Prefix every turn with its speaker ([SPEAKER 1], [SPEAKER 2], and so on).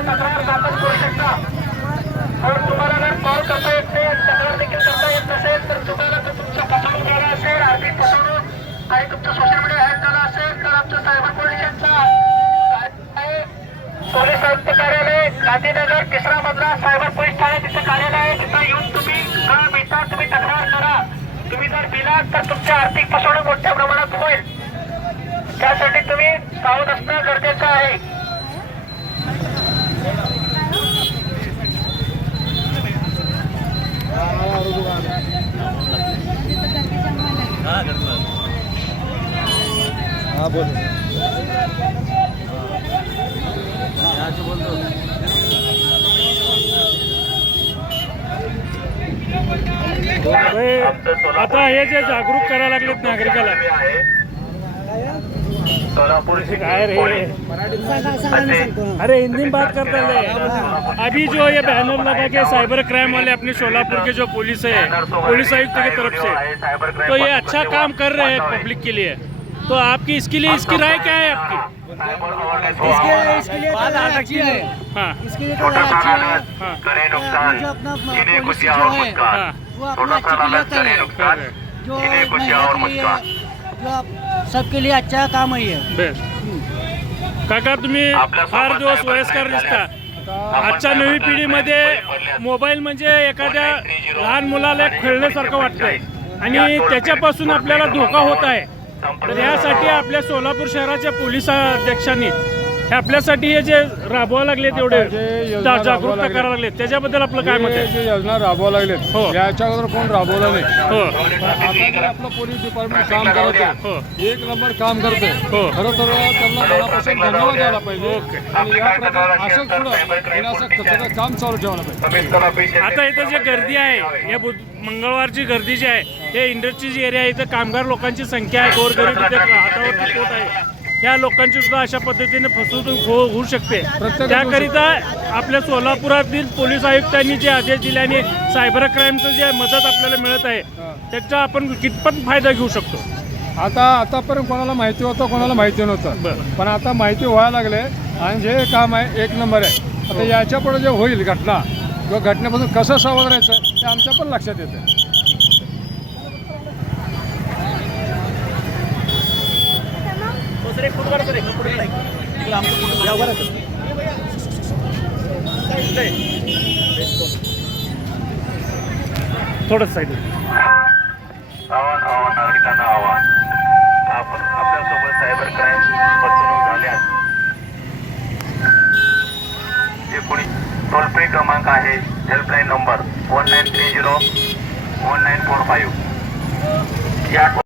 [SPEAKER 1] जर तुम्हाला जर कॉल करता येत नाही तक्रार देखील करता येत नसेल तर तुम्हाला जर तुमचं फसवणूक झाला असेल आर्थिक फसवणूक आणि तुमचं सोशल मीडिया हॅक झाला असेल तर आमचं सायबर पोलिसांचा पोलीस आयुक्त कार्यालय गांधीनगर तिसरा मजला सायबर पोलीस ठाणे तिथे कार्यालय आहे. तिथं येऊन तुम्ही का भेटा तुम्ही तक्रार करा. तुम्ही जर दिलात तर तुमची आर्थिक फसवणूक मोठ्या प्रमाणात होईल. त्यासाठी तुम्ही सावध असणं गरजेचं आहे.
[SPEAKER 2] हा बोल.
[SPEAKER 3] आता हे जे जागरूक करायला लागलेत नागरिकाला
[SPEAKER 1] सोलापुर
[SPEAKER 3] अरे हिंदी में बात करते हैं। अभी जो ये बैनर लगा के साइबर क्राइम वाले अपने शोलापुर के जो पुलिस है पुलिस आयुक्त की तरफ़ से तो ये अच्छा काम कर रहे हैं पब्लिक के लिए। तो आपकी इसके लिए इसकी राय क्या है आपकी?
[SPEAKER 4] इसके इसके लिए तो राय अच्छी है।
[SPEAKER 3] हाँ।
[SPEAKER 4] इसके लिए तो राय अच्छी है।
[SPEAKER 3] हाँ।
[SPEAKER 4] जो अपना पुलिस जो है
[SPEAKER 3] हाँ
[SPEAKER 4] वो अपना अच्छी
[SPEAKER 1] लालच
[SPEAKER 4] है। जो
[SPEAKER 1] और
[SPEAKER 4] के लिए जो आप सबके लिए अच्छा काम है ये।
[SPEAKER 3] बेस्ट काका तुम्ही फार दिवस वयस्कर दिसता. आजच्या नवी पिढीमध्ये मोबाईल म्हणजे एखाद्या लहान मुलाला एक खेळण्यासारखं वाटतंय. आणि त्याच्यापासून आपल्याला धोका होत आहे. तर यासाठी आपल्या सोलापूर शहराच्या पोलीस अध्यक्षांनी हे आपल्यासाठी हे जे राबवावं लागले तेवढे
[SPEAKER 2] जे योजना
[SPEAKER 3] जागरूकता करायला लागले त्याच्याबद्दल आपलं काय मत
[SPEAKER 2] हे
[SPEAKER 3] आहे?
[SPEAKER 2] जे योजना राबवा लागलेत
[SPEAKER 3] हो.
[SPEAKER 2] याच्या अगोदर कोण राबवलं नाही?
[SPEAKER 3] हो.
[SPEAKER 2] पण आता जे आपलं पोलीस डिपार्टमेंट काम करत
[SPEAKER 3] हो.
[SPEAKER 2] एक नंबर काम करते
[SPEAKER 3] हो.
[SPEAKER 2] खरं तर त्यांना मनापासून धन्यवाद द्यायला पाहिजे.
[SPEAKER 3] ओके.
[SPEAKER 2] आणि या प्रकारे असंच पुढं आणि असं त्याचं काम चालू ठेवायला पाहिजे.
[SPEAKER 3] आता इथं जे गर्दी आहे या बुध मंगळवारची गर्दी जी आहे हे इंडस्ट्रीज एरिया आहे इथं कामगार लोकांची संख्या आहे गोरगरीब इथे हातावरती पोट आहे. या लोकांची सुद्धा अशा पद्धतीने फसवणूक हो होऊ शकते. त्याकरिता आपल्या सोलापुरातील पोलीस आयुक्तांनी जे आदेश दिले आणि सायबर क्राईमचं जे मदत आपल्याला मिळत आहे त्याचा आपण कितपत फायदा घेऊ शकतो?
[SPEAKER 2] आता आतापर्यंत कोणाला माहिती होतं कोणाला माहिती नव्हतं. पण आता माहिती व्हायला लागले आणि जे काम आहे एक नंबर आहे. आता याच्यापुढे जे होईल घटना किंवा घटनेपासून कसं सावध राहायचं ते आमच्या पण लक्षात येतं.
[SPEAKER 1] फसवणूक झाल्यास जे टोल फ्री क्रमांक helpline number one nine three zero one nine four five या